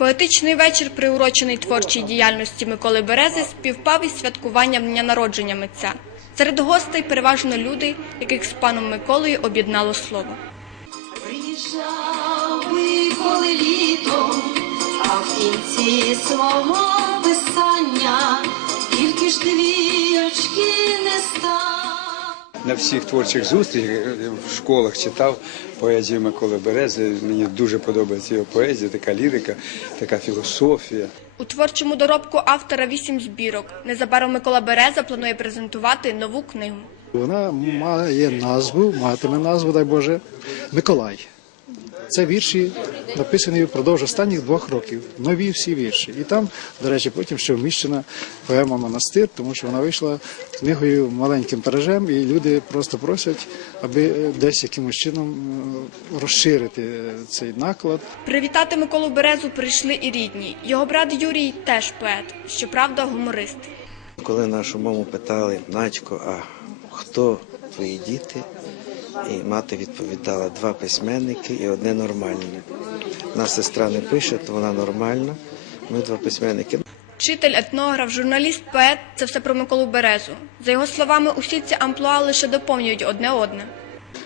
Поетичний вечір, приурочений творчій діяльності Миколи Берези, співпав із святкуванням дня народження митця. Серед гостей переважно люди, яких з паном Миколою об'єднало слово. Приїжджав би коли літом, а в кінці свого писання тільки ж став. На всіх творчих зустрічах е, в школах читав поезію Миколи Берези. Мені дуже подобається його поезія, така лірика, така філософія. У творчому доробку автора вісім збірок. Незабаром Микола Береза планує презентувати нову книгу. Вона має назву, матиме назву, дай Боже, Миколай. Це вірші, написані впродовж останніх двох років. Нові всі вірші. І там, до речі, потім ще вміщена поема Монастир, тому що вона вийшла книгою маленьким тиражем, і люди просто просять, аби десь якимось чином е, розширити е, цей наклад. Привітати Миколу Березу прийшли і рідні. Його брат Юрій теж поет, щоправда, гуморист. Коли нашу маму питали, Начко, а хто твої діти? І мати відповідала два письменники і одне нормальне. Наша сестра не пише, то вона нормальна. Ми два письменники. Вчитель, етнограф, журналіст, поет це все про Миколу Березу. За його словами, усі ці амплуа лише доповнюють одне одне.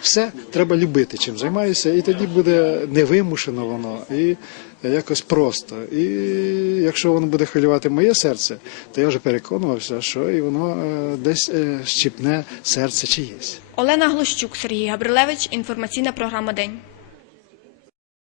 Все треба любити, чим займаюся, і тоді буде невимушено воно і якось просто. І якщо воно буде хвилювати моє серце, то я вже переконувався, що і воно е, десь е, щіпне серце чиєсь. Олена Глущук, Сергій Габрилевич. Інформаційна програма День.